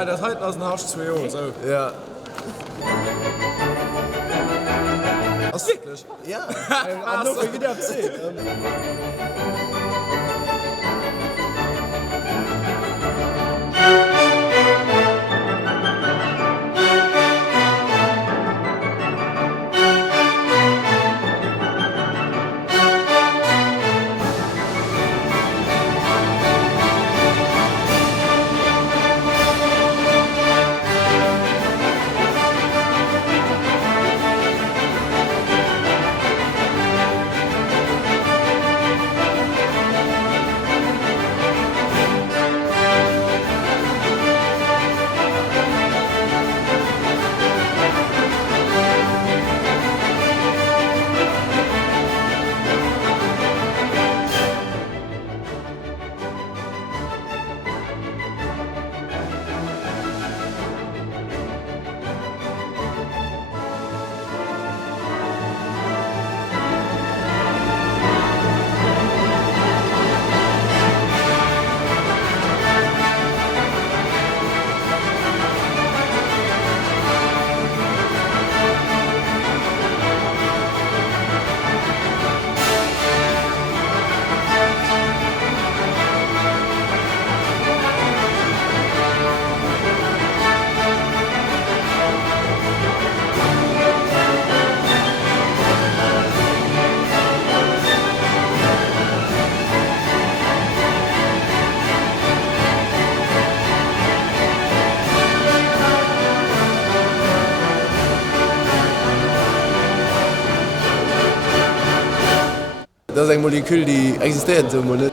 weil das halt aus dem Haus 2 Jahre so. Ja. Das ist wirklich. Ja. Also. Wieder erzählt. Das ist ein Molekül, die existiert so nicht.